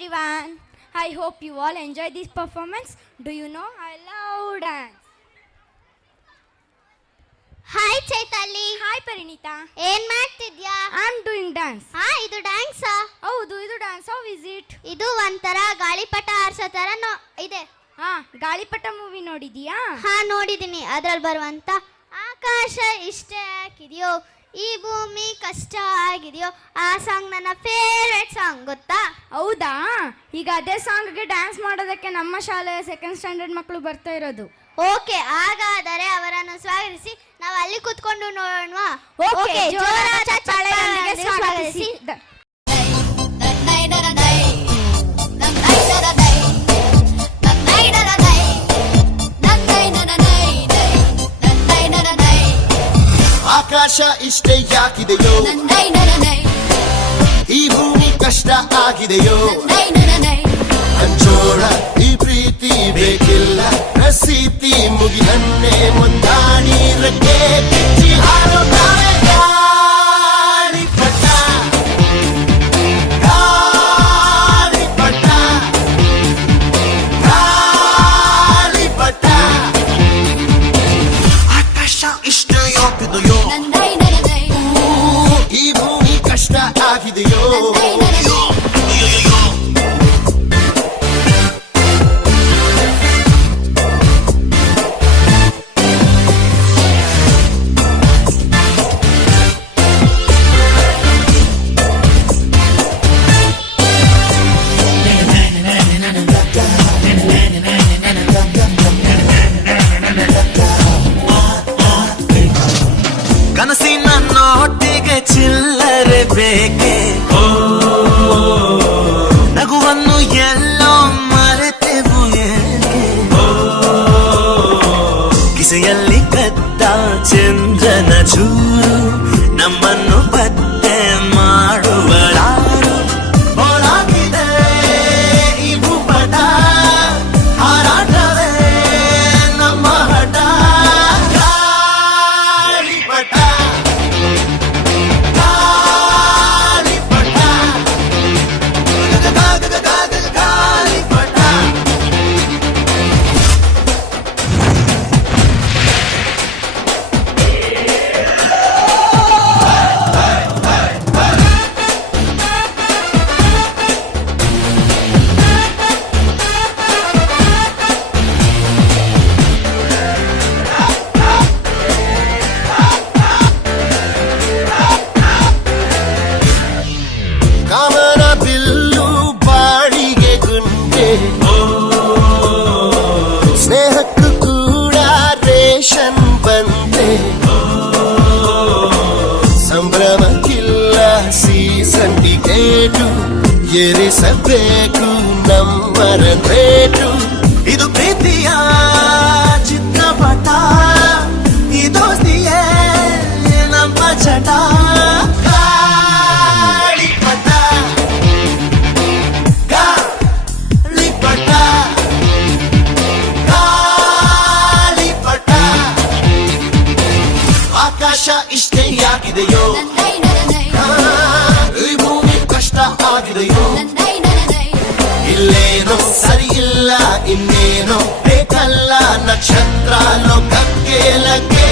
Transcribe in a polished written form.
everyone. I hope you all enjoy this performance. Do you know I love dance? Hi Chaitali. Hi Parinita. ಏನ್ ಮಾಡ್ತಿದ್ಯಾ? I'm doing dance. ಇದು ಡ್ಯಾನ್ಸಾ? ಹೌದು ಇದು dance. How is it? ಇದು ಒಂಥರ ಗಾಳಿಪಟ ಹಾರಿಸೋ ತರ ಇದೆ. ಗಾಳಿಪಟ ಮೂವಿ ನೋಡಿದೀಯಾ? ನೋಡಿದೀನಿ. ಅದ್ರಲ್ಲಿ ಬರುವಂತ ಆಕಾಶ ಇಷ್ಟ ಆಗಿದೆಯೋ, ಈ ಭೂಮಿ ಕಷ್ಟ ಆಗಿದೆಯೋ, ಆ ಸಾಂಗ್ ನನ್ನ ಫೇವ್ರೆಟ್ ಸಾಂಗ್ ಗೊತ್ತಾ? ಹೌದಾ? ಈಗ ಅದೇ ಸಾಂಗ್ಗೆ ಡ್ಯಾನ್ಸ್ ಮಾಡೋದಕ್ಕೆ ನಮ್ಮ ಶಾಲೆಯ ಸೆಕೆಂಡ್ ಸ್ಟ್ಯಾಂಡರ್ಡ್ ಮಕ್ಕಳು ಬರ್ತಾ ಇರೋದು. ಓಕೆ, ಹಾಗಾದರೆ ಅವರನ್ನು ಸ್ವಾಗತಿಸಿ ನಾವು ಅಲ್ಲಿ ಕೂತ್ಕೊಂಡು ನೋಡೋಣವಾ? ಓಕೆ, ಜೋರಾದ ಚಪ್ಪಾಳೆಯೊಂದಿಗೆ ಸ್ವಾಗತಿಸಿ. ಆಕಾಶ ಇಷ್ಟೇ ಯಾಕಿದೆಯೋ, ಈ ಭೂಮಿ ಕಷ್ಟ ಆಗಿದೆಯೋ, ಹಂಚೋಳ ಈ ಪ್ರೀತಿ ಬೇಕಿಲ್ಲ, ಪ್ರಸಿದ್ಧಿ ಮುಗಿದನ್ನೇ ಮುಂದಾಡಿ ರಕ್ಕೆ ಕಿಚ್ಚಿ ಹಾರುತ್ತಾರೆ ಗಾಳಿಪಟ, ಗಾಳಿಪಟ, ಗಾಳಿಪಟ. ಆಕಾಶ ಇಷ್ಟ ಯಾಕಿದೆಯೋ, ಈ ಭೂಮಿ ಕಷ್ಟ ಆಗಿದೆಯೋ. ಕನಸಿನ ನೋಟಿಗೆ ಚಿಲ್ಲರೆ ಬೇಕೆ, ನಗುವನ್ನು ಎಲ್ಲೋ ಮರೆತೆವು ಏಕೆ, ಕಿಸೆಯಲ್ಲಿ ಕದ್ದ ಚಂದ್ರನ ಚೂರು ನಮ್ಮನ್ನು ಪತ್ತೆ ಮಾಡುವಳಾರು. ಹೋರಾಗಿದೆ ಈ ಭೂಪಟ, ಹಾರಾಟವೇ ನಮ್ಮ ಹಠ. ಗಾಳಿಪಟ, ಗಾಳಿಪಟ, ಗಾಳಿಪಟ. ಕಾಮನ ಬಿಲ್ಲು ಬಾಡಿಗೆ ಗುಂಡೆ, ಸ್ನೇಹಕ್ಕೂ ಕೂಡ ರೇಷನ್ ಬಂದೆ, ಸಂಭ್ರಮಕ್ಕಿಲ್ಲ ಸೀಸನ್ ಟಿಕೇಟು, ಏರಿಸಬೇಕು ನಮ್ಮರ ರೇಟು. ಇದು ಪ್ರೀತಿಯ ಚಿತ್ರಪಟ, ಈ ದೋಸ್ತಿಯೇ ನಮ್ಮ ಚಟ. ಗಾಳಿಪಟ, ಗಾಳಿಪಟ, ಗಾಳಿಪಟ. ಆಕಾಶ ಇಷ್ಟೇ ಯಾಕಿದೆಯೋ, ಈ ಭೂಮಿ ಕಷ್ಟ ಆಗಿದೆಯೋ, ಇಲ್ಲೇನೋ ಸರಿ ಇಲ್ಲ ಇನ್ನೇನೋ ಬೇಕಲ್ಲ, ನಕ್ಷತ್ರ ಲೋಕಕ್ಕೆ ಲಗ್ಗೆ